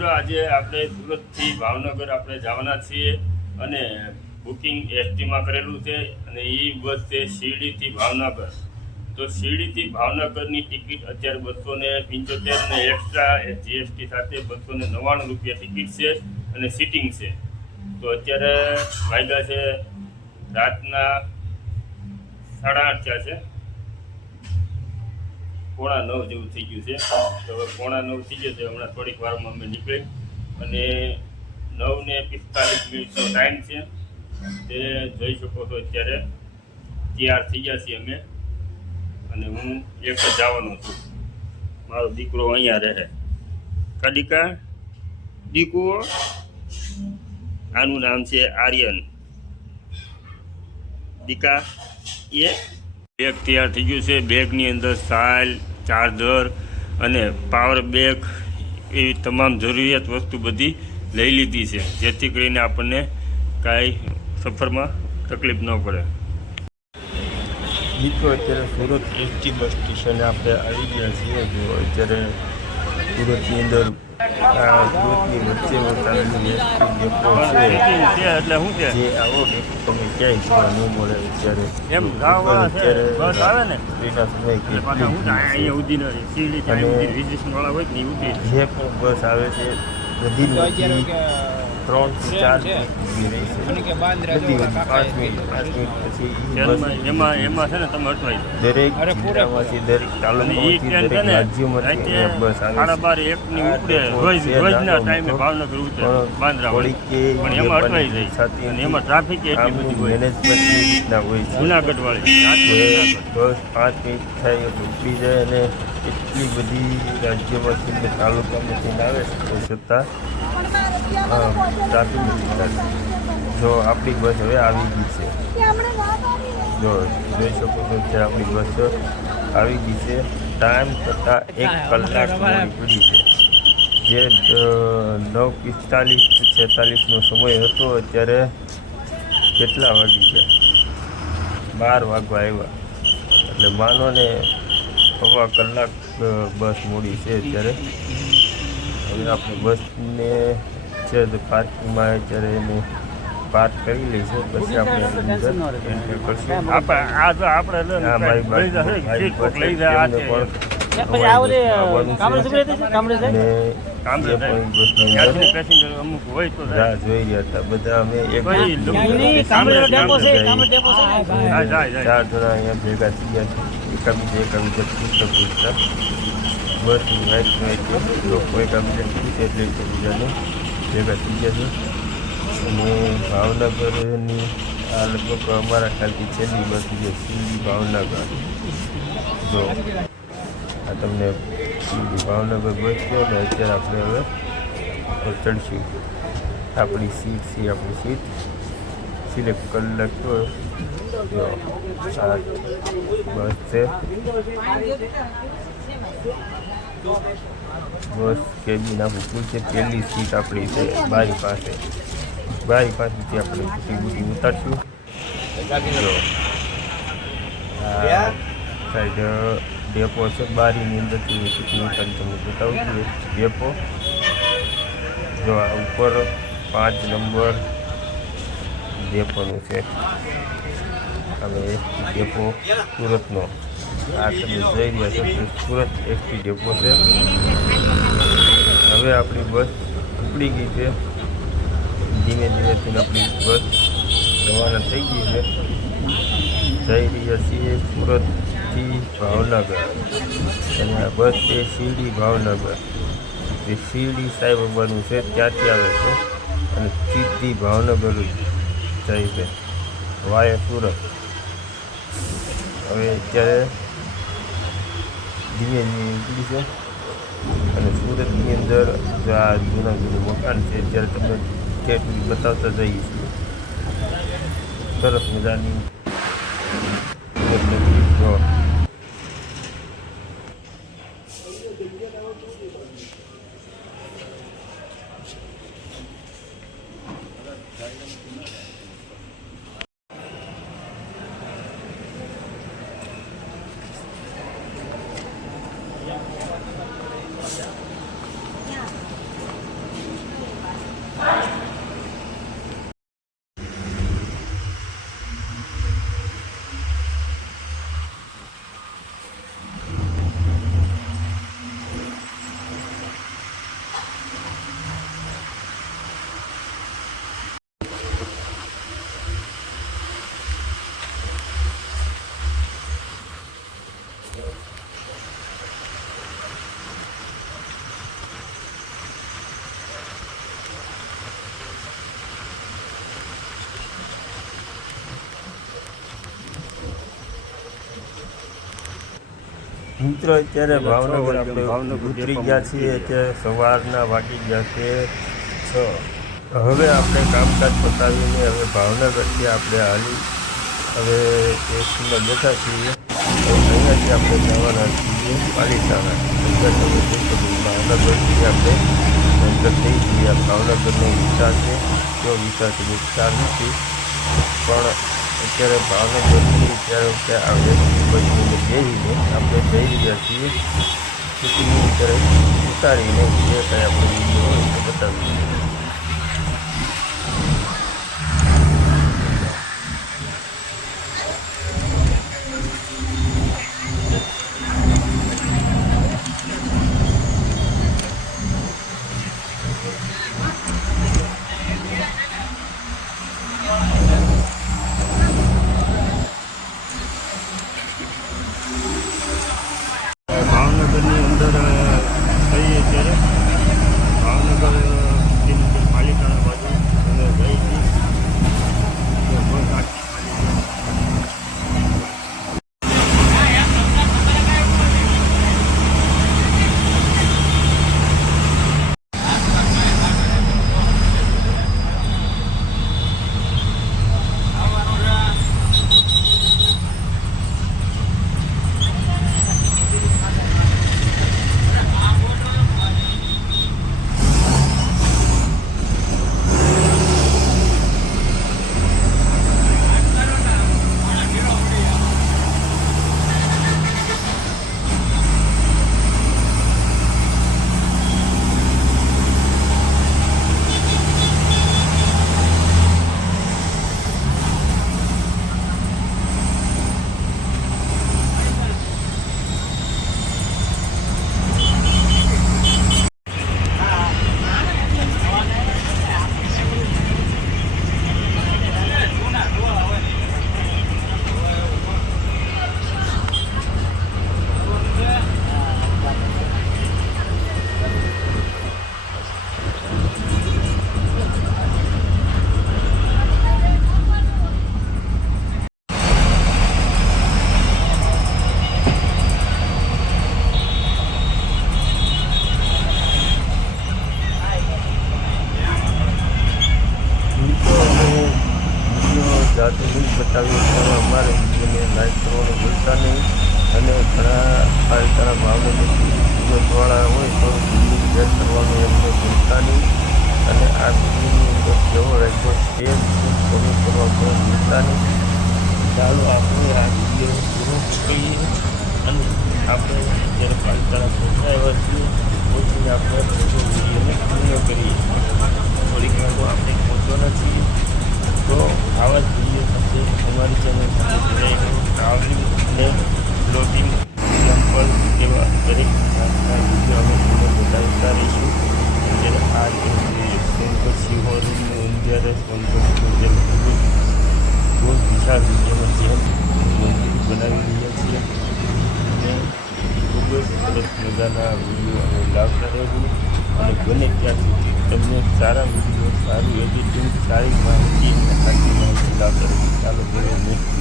મિત્રો આજે આપણે સુરતથી ભાવનગર આપણે જવાના છીએ અને બુકિંગ એસટીમાં કરેલું છે અને એ બસ છે શિરડીથી ભાવનગર. તો શિરડીથી ભાવનગરની ટિકિટ અત્યારે 275 ને એક્સ્ટ્રા જીએસટી સાથે 299 રૂપિયા ટિકિટ છે અને સીટિંગ છે. તો અત્યારે વાગ્યા છે રાતના 8:30 થયા છે, 8:45 જેવું થઈ ગયું છે. તો હવે 8:45 થઈ ગયો છે. હમણાં થોડીક વારમાં અમે નીકળી અને 9:45 ટાઈમ છે. તે જોઈ શકો છો અત્યારે તૈયાર થઈ ગયા છીએ અમે અને હું એક જ જવાનો છું. મારો દીકરો અહીંયા રહે. કડિકા દીકુ, આનું નામ છે આર્યન. દીકા એ બેગ તૈયાર થઈ ગયું છે. બેગની અંદર સાલ, ચાર્જર અને પાવર બેગ એવી તમામ જરૂરિયાત વસ્તુ બધી લઈ લીધી છે, જેથી કરીને આપણને કાંઈ સફરમાં તકલીફ ન પડે. મિત્રો અત્યારે સુરત એસટી બસ સ્ટેશને આપણે આવી ગયા છીએ. જો અત્યારે સુરતની અંદર સુરતની વચ્ચે વટાવેલી એસટી ડેપો છે એટલે શું છે જે આવો ડેપો તમે ક્યાંય જોવા નહીં મળે. અત્યારે એમ અત્યારે બસ આવે ને એના સમય અહીંયા ઉધી શિરડી વાળા હોય ને ઉધી જે પણ બસ આવે છે બધી 3 થી 4 મિનિટ રહી છે. બધી 5 મિનિટ પછી એમાં છે ને તમે અટવાઈ દરેક જિલ્લામાંથી દરેક તાલુકામાંથી દરેક રાજ્યમાંથી બસ આવે 12:30 ઉપડે રોજના ટાઈમે ભાવનગર ઉતરે બાંદ્રા પણ એમાં અટવાઈ જાય સાથે એમાં ટ્રાફિક એટલી બધી હોય. મેનેજમેન્ટની રીતના હોય છે જુનાગઢ વાળી બસ 5 મિનિટ થાય એટલે ઉપડી જાય અને એટલી બધી રાજ્યોમાંથી તાલુકામાંથી આવે છે છતાં ટ્રાફિક જો આપણી બસ હવે આવી ગઈ છે. જો જોઈ શકો છો કે આપણી બસ આવી ગઈ છે. ટાઈમ કરતાં 1 કલાક મોડી પડી છે. જે 9:45-46નો સમય હતો, અત્યારે કેટલા વાગી ગયા? 12 વાગવા આવ્યા. એટલે માનો ને 1.25 કલાક બસ મોડી છે. અત્યારે હવે આપણે બસને છે પાર્કિંગમાં અત્યારે એને પાર્ક કરી લઈશું. પછી આપણે એન્ટર કરશું. અમુક હોય તો રાહ જોઈ રહ્યા હતા બધા. અમે 4 જણા અહીંયા ભેગા થઈ ગયા છે. એકાબીજા પૂછતા પૂછતા બસની વાઇટ લોકો એકાબીજાને પૂછે એટલે એકબીજાને ભેગા થઈ ગયા છે. અને ભાવનગરની આ લગભગ અમારા ખ્યાલથી છેલ્લી બસ છે શિરડી ભાવનગર. જો આ તમને શિરડી ભાવનગર બસ છે ને અત્યારે આપણે હવે ચડશું. આપણી સીટ છે, આપણી સીટ સિલેક્ટ કરી નાખતો. જો આ બસ છે, બસ કેબિન આપણું ફૂલ છે. પહેલી સીટ આપણી છે બારી પાસેથી આપણે બુટી ઉતારશું. આ સાઈડ ડેપો છે. બારીની અંદરથી બુટી ઉતારી તમને બતાવું છું. ડેપો જો આ ઉપર 5 નંબર ડેપોનું છે. હવે ડેપો સુરતનો આ તમે જોઈ રહ્યા છો સુરત એસટી ડેપો છે. હવે આપણી બસ ઉપડી ગઈ છે. ધીમે ધીમેથી આપણી બસ રવાના થઈ ગઈ છે. જઈ રહ્યા છીએ સુરતથી ભાવનગર અને આ બસ છે શિરડી ભાવનગર. જે શિરડી સાંઈબાબાનું છે ત્યાંથી આવે છે અને સીધી ભાવનગર જાય છે વાયા સુરત. હવે અત્યારે ધીમે ધીમે ઉપડી છે અને સુરતની અંદર આ જૂનું મકાન છે. અત્યારે તમને ઠેઠ બતાવતા જઈએ છીએ. સરસ મજાની જો મિત્રો અત્યારે ભાવનગર આપણે ઉતરી ગયા છીએ. અત્યારે સવારના વાગી ગયા છે 6. હવે આપણે કામકાજ પતાવીને હવે ભાવનગરથી આપણે હાલી હવે સ્ટેશનમાં બેઠા છીએ. અહીંયાથી આપણે જવાના છીએ પાલિતાણા. ભાવનગરથી આપણે અંદર થઈ જઈએ. ભાવનગરનો વિસ્તાર છે તો વિસ્તાર નથી પણ અત્યારે ભાવનગરથી ત્યારે આપણે બસને બેસીને આપણે જઈ રહ્યા છીએ સિટીની તરફ ઉતારીને જે કંઈ આપણે વિડીયો હોય તે બતાવીએ. ભાવનગરની અંદર જઈએ ત્યારે ભાવનગર પાલિતાણા બાજુ અને જઈ જાતે ન્યૂઝ બતાવીએ પણ અમારે વિડીયોને લાઈક કરવાનું ભૂલતા નહીં અને ઘણા પાલિતાણા ભાવનગરથી સુરતવાળા હોય તો વિડીયો શેર કરવાનું એમને ભૂલતા નહીં અને આ વિડીયોની અંદર કેવો રાખ્યો શેર કમેન્ટ કરવા પણ ભૂલતા નહીં. ચાલો આપણે આ વિડીયો પૂરો કરીએ અને આપણે જ્યારે પાલિતાણા પહોંચાયા છીએ પહોંચીને આપણે વિડીયોને પૂર્ણ કરીએ. થોડીક વાર તો આપણે પહોંચવાના છીએ તો આવા જ વિડીયો સાથે અમારી ચેનલ સાથે જોડાઈને ટ્રાવેલિંગ અને બ્લોગિંગ એક્ઝામ્પલ એવા દરેક જાતના વિડીયો અમે તમને બતાવતા રહીશું. જ્યારે આ સોનગઢ શિહોરનું અંજારે સોનગઢનું જે બહુ વિશાળ જગ્યામાં જેમ મંદિર બનાવી રહ્યા છીએ અને ખૂબ જ સરસ મજાના વિડીયો અમે લાવતા રહેવું અને બને ત્યાં સુધી તમને સારા વિડીયો સારું એડિટિંગ સારી માહિતી અને સાચી માહિતી લાવતા રહેવું. ચાલો બોલો નેક્સ્ટ